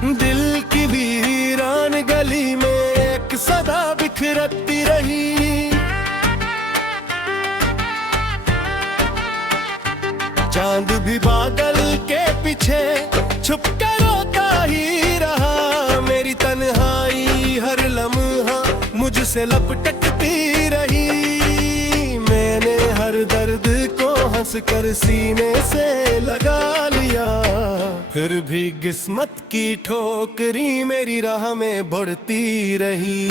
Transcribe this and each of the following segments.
दिल की वीरान गली में एक सदा बिखरती रही। चांद भी बादल के पीछे छुप कर रोता ही रहा। मेरी तन्हाई हर लम्हा मुझसे लपटती रही। मैंने हर दर्द को हंस कर सीने से लगा लिया, फिर भी किस्मत की ठोकरी मेरी राह में बढ़ती रही।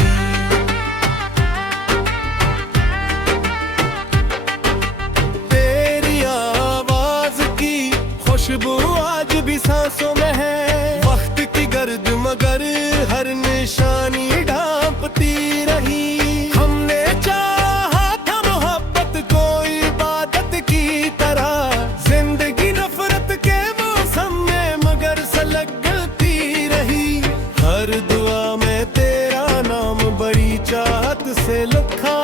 तेरी आवाज की खुशबू आज भी सांसों में है। वक्त की गर्द मगर हर निशानी ढांपती रही। हमने चाहा था मोहब्बत को इबादत की तरह, जिंदगी नफरत के मौसम में मगर सलगती रही। हर दुआ में तेरा नाम बड़ी चाहत से लिखा,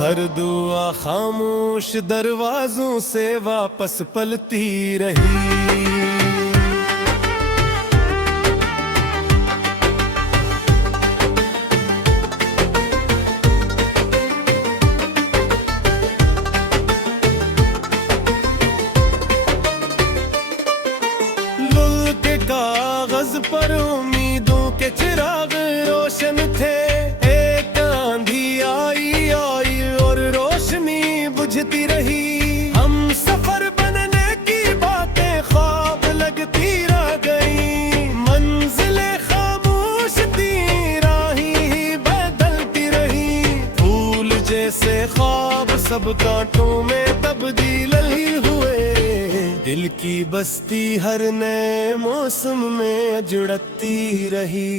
हर दुआ खामोश दरवाजों से वापस पलती रही। कागज पर उम्मीदों के चिराग रोशन थे। एक आंधी आई और रोशनी बुझती रही। हम सफर बनने की बातें ख्वाब लगती रह गई। मंजिलें खामोश थी, राहें ही बदलती रही। फूल जैसे ख्वाब सब कांटों में तब्दील ही हुए। दिल की बस्ती हर नए मौसम में अजड़ती रही।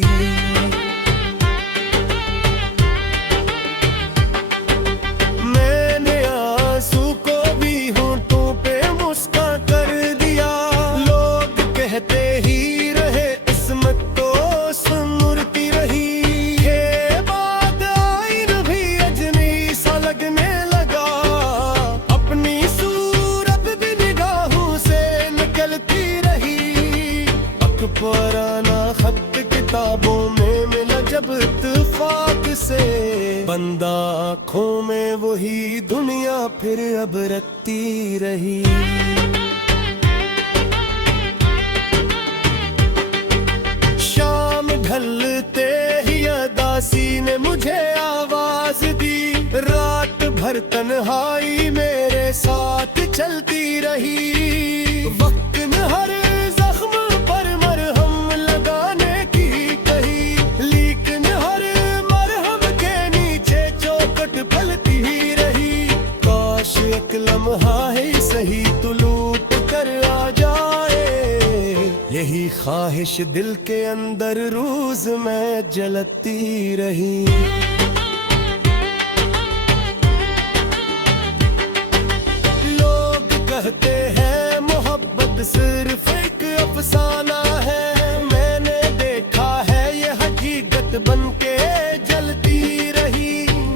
मैंने आंसू को भी होंठों पे मुस्कान कर दिया। लोग कहते ही रहे किस्मत तो संवरती रही। ये बात आईन भी अजनी सा लगने लगा। अपनी सूरत भी निगाहों से निकलती रही। पुराना खत किताबों में मिला जब इत्तेफाक से। बंदा आँखों में वही दुनिया फिर अब रखती रही। शाम ढलते ही अदासी ने मुझे आवाज दी। रात भर तन्हाई मेरे साथ चलती रही। वक्त ने हर जख्म पर मरहम लगाने की कही, लेकिन हर मरहम के नीचे चौखट पलती ही रही। काश एक लम्हा है सही तो लूट कर आ जाए। यही ख्वाहिश दिल के अंदर रोज में जलती रही। लोग कहते हैं मोहब्बत सिर्फ एक अफसाना है। मैंने देखा है ये हकीकत बनके जलती रही।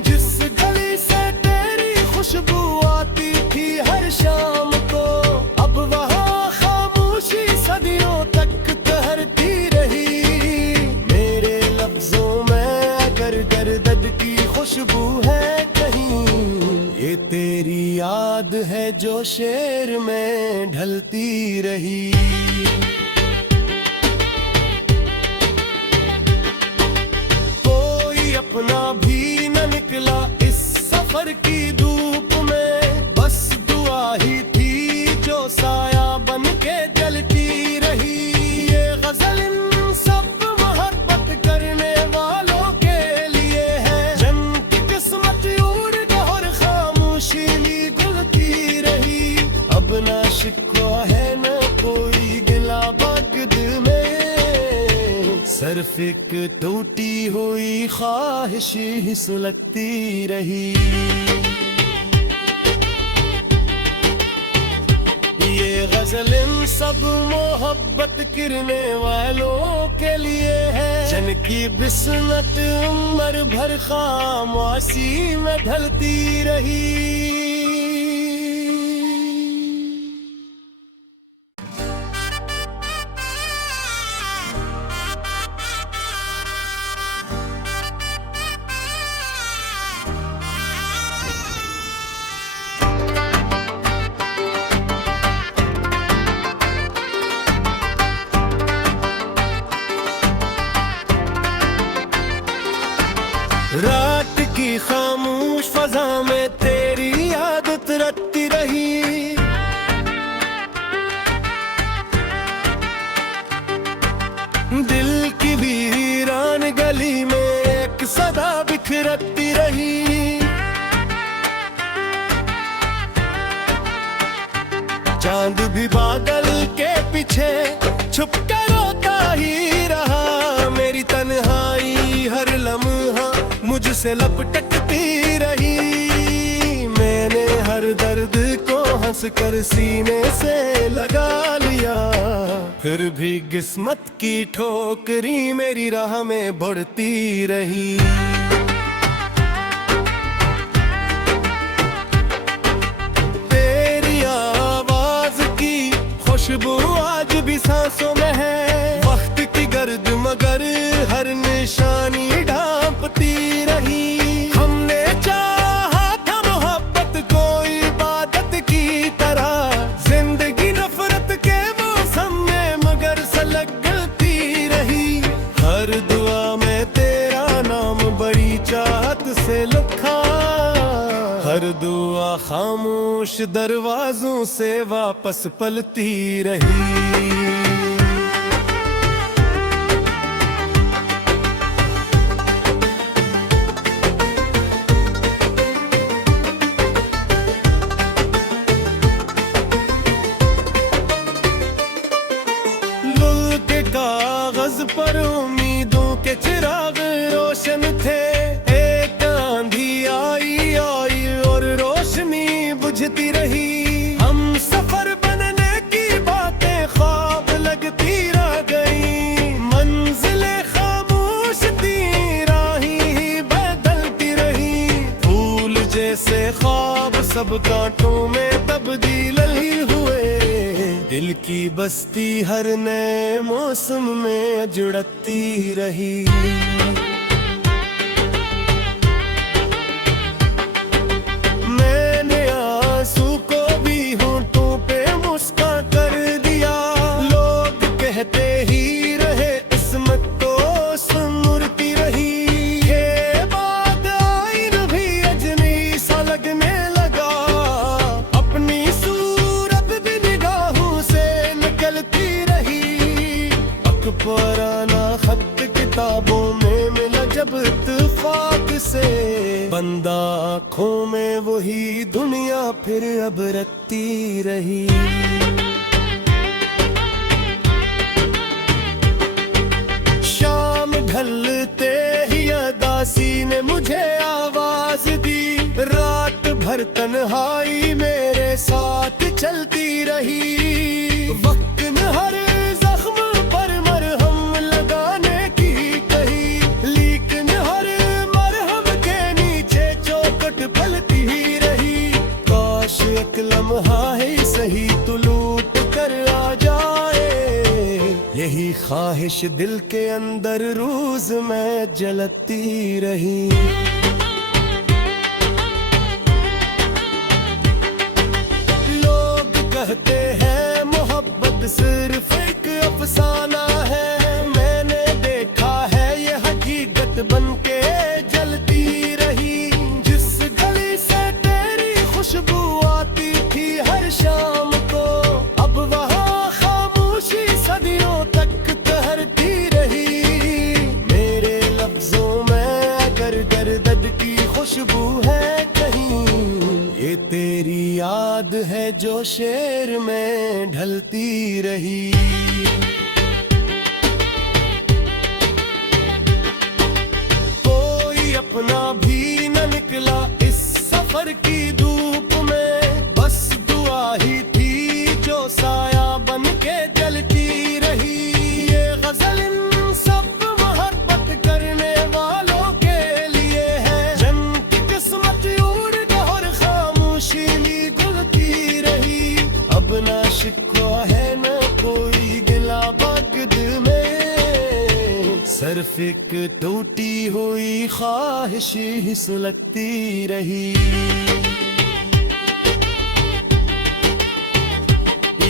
जिस गली से तेरी खुशबू आती थी हर शाम को, अब वहाँ खामोशी सदियों तक ठहरती रही। मेरे लफ्जों में अगर दर्द की खुशबू है कहीं, ये तेरी याद है जो शेर में ढलती रही। कोई अपना भी न निकला इस सफर की धूप में। बस दुआ ही थी जो साया बन के जलती रही। ये गजल इन सब मोहब्बत करने वालों के लिए है। जंग की किस्मत उड़ गहर खामोशी ली घुलती रही। अब ना शिकवा है न कोई गिला बगद में। सिर्फ एक टूटी हुई ख्वाहिश ही सुलगती रही। ये गजल इन सब मोहब्बत करने वालों के लिए है। जन की बिस्मत उम्र भर खामोशी में ढलती रही। दिल की वीरान गली में एक सदा बिखरती रही। चांद भी बादल के पीछे छुप कर रोता ही रहा। मेरी तन्हाई हर लम्हा मुझसे लपटती रही। मैंने हर दर्द को हंस कर सीने से लगा लिया, फिर भी किस्मत की ठोकरी मेरी राह में बढ़ती रही। खुशबू आज भी सांसों में है। वक्त की गर्द मगर हर निशानी ढांपती रही। हमने चाहा था मोहब्बत को इबादत की तरह, जिंदगी नफरत के मौसम में मगर सलगती रही। हर दुआ में तेरा नाम बड़ी चाहत से लिखा, हर दुआ खामोश दरवाजों से वापस पलती रही। लुल के कागज पर उम्मीदों के चिराग रोशन थे। एक आंधी आई और रोशनी बुझती रही। हम सफर बनने की बातें ख्वाब लगती रह गई। मंजिलें खामोश थी, राहें ही बदलती रही। फूल जैसे ख्वाब सब कांटों में तब्दील ही हुए। दिल की बस्ती हर नए मौसम में अजड़ती रही। पुराना खत किताबों में मिला जब इत्तेफाक से। बंदा आँखों में वही दुनिया फिर अब रखती रही। शाम ढलते ही अदासी ने मुझे आवाज दी। रात भर तन्हाई मेरे साथ चलती रही। वक्त ने हर लम्हा है सही तो लूट कर आ जाए। यही ख्वाहिश दिल के अंदर रोज में जलती रही। लोग कहते हैं मोहब्बत सिर्फ एक अफसाना है। मैंने देखा है ये हकीकत बनके जलती रही। जिस गली से तेरी खुशबू आती थी हर शाम को, अब वहाँ खामोशी सदियों तक ठहरती रही। मेरे लफ्जों में अगर दर्द की खुशबू है कहीं, ये तेरी याद है जो शेर में ढलती रही। कोई अपना भी न निकला इस सफर की धूप में। बस दुआ ही थी जो साया बन के जलती रही। ये गजल इन सब मोहब्बत करने वालों के लिए है। जंग की किस्मत उड़ और खामोशी में घुलती रही। अब ना शिकवा है न कोई गिला बगद में, सिर्फ एक टूटी हुई ख्वाहिश ही सुलगती रही।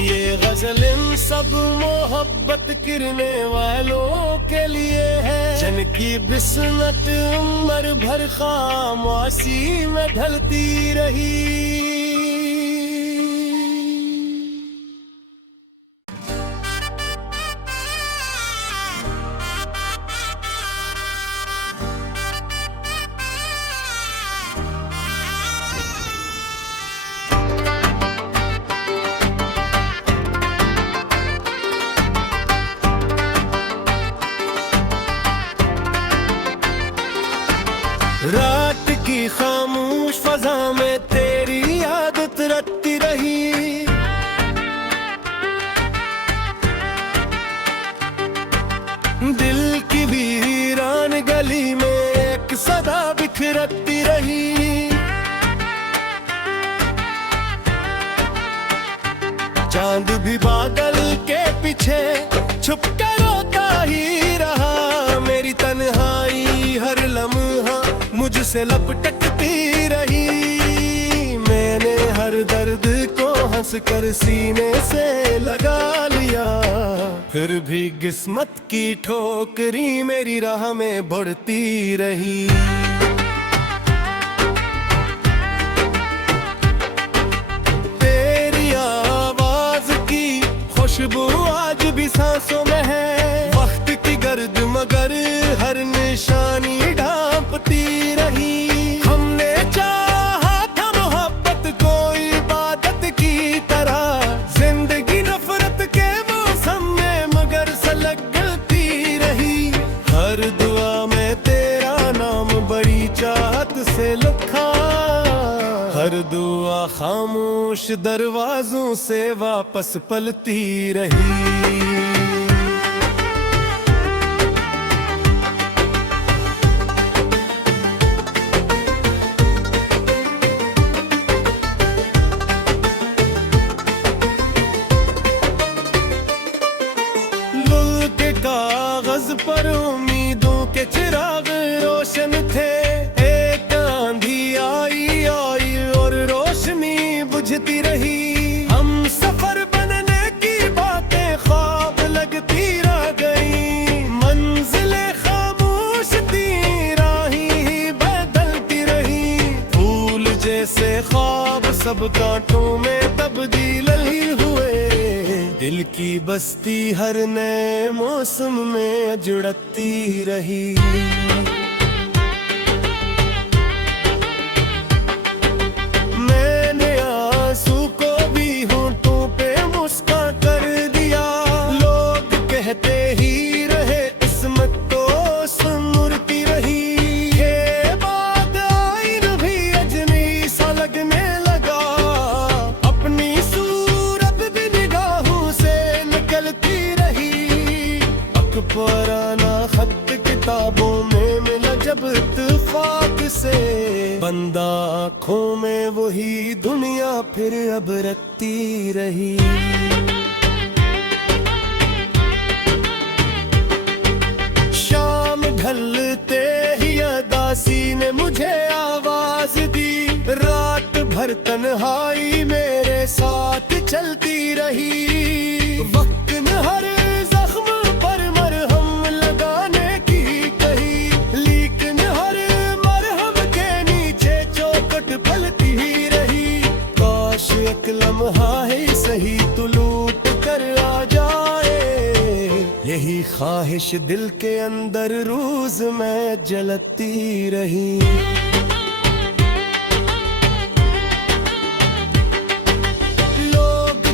ये गजल इन सब मोहब्बत करने वालों के लिए है। जन की बिस्मत उम्र भर खामोशी में ढलती रही। दिल की वीरान गली में एक सदा बिखरती रही। चांद भी बादल के पीछे छुप कर रोता ही रहा। मेरी तन्हाई हर लम्हा मुझसे लपटती रही। मैंने हर दर्द को हंस कर सीने से लगा लिया, फिर भी किस्मत की ठोकरी मेरी राह में बढ़ती रही। तेरी आवाज की खुशबू आज भी सांसों में है। वक्त की गर्द मगर हर निशानी ढांपती रही। हमने चाहा था मोहब्बत को इबादत की तरह, जिंदगी नफरत के मौसम में मगर सलगती रही। हर दुआ में तेरा नाम बड़ी चाहत से लिखा, हर दुआ खामोश दरवाजों से वापस पलती रही। कागज पर उम्मीदों के चिराग रोशन थे। एक आंधी आई और रोशनी बुझती रही। हम सफर बनने की बातें ख्वाब लगती रह गई। मंजिलें खामोश थी, राहें ही बदलती रही। फूल जैसे ख्वाब सब कांटों में तब्दील ही हुए। दिल की बस्ती हर नए मौसम में अजड़ती रही। मैंने आंसू को भी होंठों पे मुस्कान कर दिया। लोग कहते ही रहे किस्मत तो संवरती रही। ये बात आईन भी अजनी सा लगने लगा। अपनी सूरत भी निगाहों से निकलती रही। पुराना खत किताबों में मिला जब इत्तेफाक से। बंदा आँखों में वही दुनिया फिर अब रखती रही। शाम ढलते ही अदासी ने मुझे आवाज दी। रात भर तन्हाई मेरे साथ चलती रही। वक्त ने हर जख्म पर मरहम लगाने की कही, लेकिन हर मरहम के नीचे चौखट पलती ही रही। काश एक लम्हा है सही तू लूट कर आ जाए। यही ख्वाहिश दिल के अंदर रोज में जलती रही।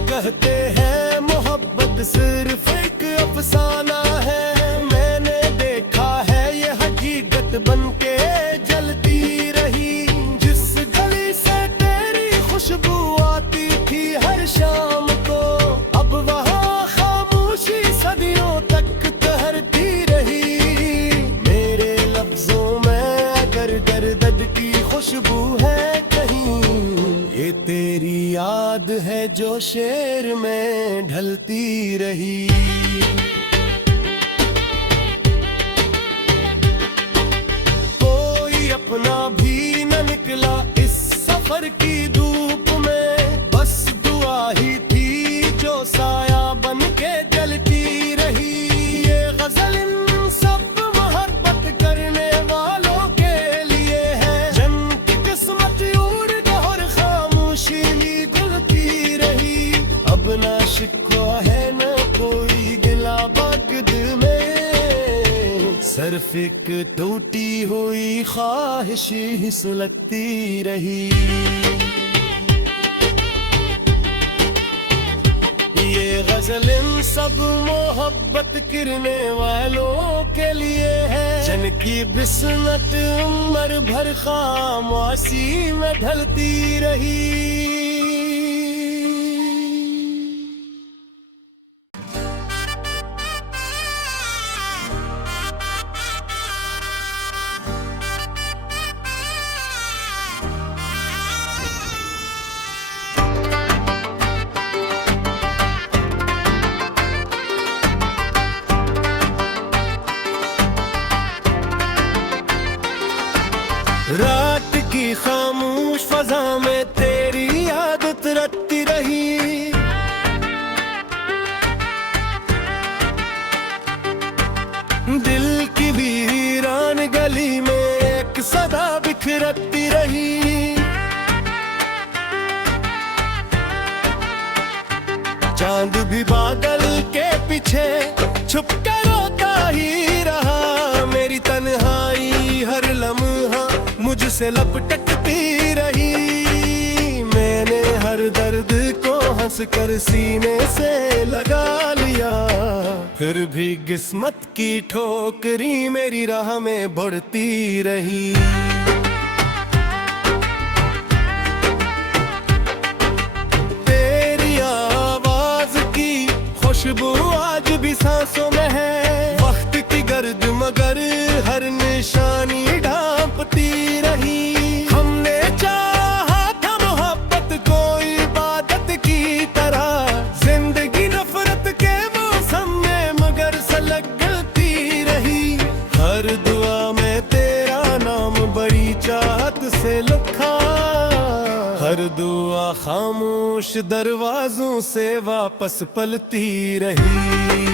कहते हैं मोहब्बत सिर्फ एक अफसाना है। मैंने देखा है ये हकीकत बनके जलती रही। जिस गली से तेरी खुशबू आती थी हर शाम को, अब वहाँ खामोशी सदियों तक ठहरती रही। मेरे लफ्जों में अगर दर्द की खुशबू है कहीं, ये तेरी याद है जो शेर में ढलती रही। कोई अपना भी न निकला इस सफर की धूप में। बस दुआ ही थी जो साया बन के जलती रही। ये गजल इन सब मोहब्बत करने वालों के लिए है। जंग की किस्मत उड़ गहर खामोशी घुलती रही। अब ना शिकवा है न कोई गिला बगद में। सिर्फ एक टूटी हुई ख्वाहिश ही सुलगती रही। ये गजल इन सब मोहब्बत करने वालों के लिए है। जन की बिस्मत उम्र भर खामोशी में ढलती रही। दिल की वीरान गली में एक सदा बिखरती रही। चांद भी बादल के पीछे छुप कर रोता ही रहा। मेरी तन्हाई हर लम्हा मुझसे लपटती रही। मैंने हर दर्द को हंस कर सीने से लगा लिया, फिर भी किस्मत की ठोकरी मेरी राह में बढ़ती रही। तेरी आवाज की खुशबू आज भी सांसों में है। वक्त की गर्द मगर हर निशानी ढांपती रही। हमने चाहा था मोहब्बत को इबादत की तरह, जिंदगी नफरत के मौसम में मगर सलगती रही। हर दुआ में तेरा नाम बड़ी चाहत से लिखा, हर दुआ खामोश दरवाजों से वापस पलती रही।